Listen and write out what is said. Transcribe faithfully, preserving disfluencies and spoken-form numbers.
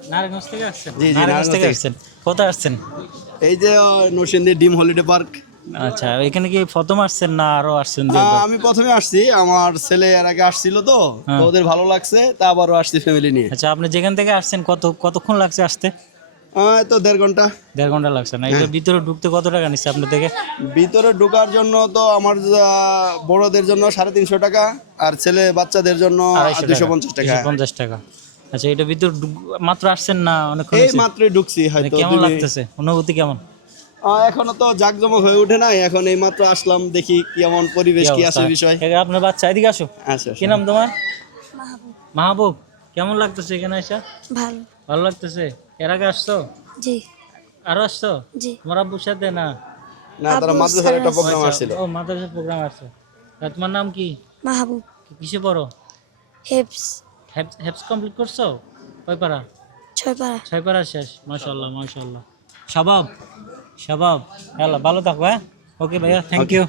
নারায়ণগঞ্জ থেকে আসছেন? জি, জি, নারায়ণগঞ্জ নারায়ণগঞ্জ থেকে থেকে। আসছেন। কোথায় আসছেন? এই যে নরসিংদী ডিম হলিডে পার্ক। আচ্ছা, এখানে কি প্রথম আসছেন না আরো আসছেন দুই আহ, একবার? আমি প্রথমে আসছি, আমার ছেলে এর আগে আসছিল তো, তো হ্যাঁ। ওদের ভালো লাগছে, তা আবারও আসছি ফ্যামিলি নিয়ে। আচ্ছা, আপনি যেখান থেকে আসছেন কত কতক্ষণ লাগছে আসতে? আহ, তো দেড় ঘন্টা। দেড় ঘন্টা লাগছে না? হ্যাঁ। এটার ভিতরে ঢুকতে কত টাকা নিচ্ছে আপনার থেকে? ভিতরে ঢোকার জন্য তো আমার আহ, বড়দের জন্য সাড়ে তিনশো টাকা, আর ছেলে বাচ্চাদের জন্য আড়াইশো দুশো টাকা, পঞ্চাশ টাকা। দুশো পঞ্চাশ টাকা। আচ্ছা, এটা ভিতরে ঢুক- মাত্র আসছেন না অনেকক্ষণ এই হয়েছে? মাত্রই ঢুকছি মানে হয়তো কেমন দুই মিনিট। লাগতেছে, অনুভূতি কেমন? আহ, এখনো তো জাঁকজমক হয়ে ওঠে নাই, এখন এই মাত্র আসলাম, দেখি কেমন পরিবেশ, কি কি অবস্থা? আছে বিষয়। এই আপনার বাচ্চা, এদিকে আসো। আচ্ছা, কি নাম তোমার? মাহবুব। কেমন লাগতেছে এখানে এসে? ভালো। ভালো লাগতেছে। এর আগে আসছো? জি। আরো আসছো? জি। তোমার আব্বুর সাথে না? না, তারা আবু মাদ্রাসার একটা সারাস। প্রোগ্রাম আচ্ছা, আসছিল। ও মাদ্রাসার প্রোগ্রাম আছে। তা তোমার নাম কি? মাহবুব। কিসে পড়ো? হেপস। হেপস হেপস কমপ্লিট করছো? কয় পারা? ছয় পাড়া। ছয় পারা শেষ। মাশাআল্লাহ, মাশাআল্লাহ। শাবাব, শাবাব। হ্যালো, ভালো থাকো, হ্যাঁ? ওকে ভাইয়া, থ্যাংক ইউ।